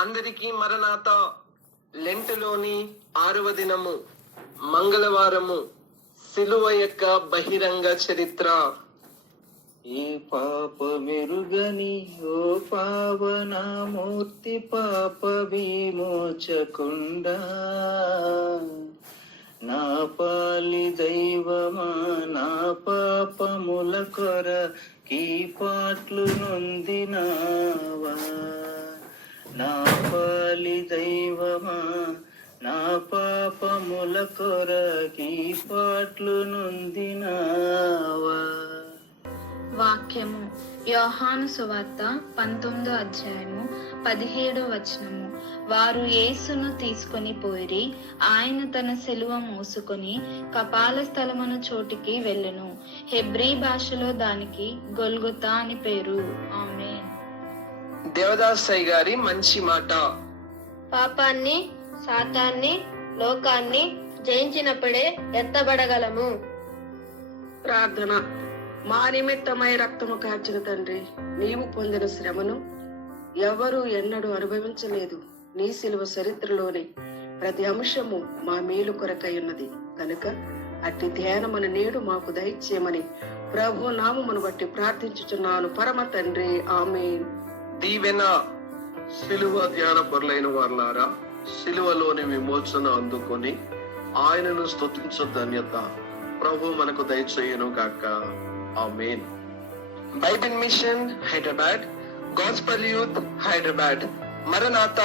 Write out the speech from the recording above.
అందరికీ మరణాత లెంటులోని 6వ దినము మంగళవారము సిలువ యొక్క బహిరంగ చరిత్ర. ఏ పాపమెరుగని ఓ పావనమూర్తి పాప విమోచకుండా, నా పాలి దైవమా నా పాపముల కొరకి పాట్లు నొందినావా. నా పాలి దైవమా నా పాపముల కొరకి పాట్లు నొందినావా. వాక్యము యోహాను సువార్త 19వ అధ్యాయము 17వ వచనము. వారు యేసును తీసుకొని పోయిరి. ఆయన తన సిలువ మోసుకొని కపాల స్థలమున చోటికి వెళ్ళెను. హెబ్రీ భాషలో దానికి గొల్గొతా అని పేరు. ఆమేన్. దేవదాసయ్య గారి మంచి మాట. పాపాన్ని, సాతాన్ని, లోకాన్ని జయించినప్పుడే ఎత్తబడగలము. ప్రార్థన. మా నిమిత్తమై రక్తము కార్చిన తండ్రి, నీవు పొందిన శ్రమను ఎవరు ఎన్నడూ అనుభవించలేదు. నీ శిలువ చరిత్రలోని ప్రతి అంశము మా మేలు కొరకై ఉన్నది కనుక అట్టి ధ్యానమును నేడు మాకు దయచేయమని ప్రభు నామమును బట్టి ప్రార్థించుచున్నాను పరమ తండ్రి. ఆమేన్. దీవెన. సిలువ ధ్యాన పరులైన వారులారా, సిలువలోని విమోచన అందుకొని ఆయనను స్తుతించు ధన్యత ప్రభు మనకు దయచేయును గాక. Amen. Bible mission Hyderabad, gospel youth Hyderabad. మరణాత.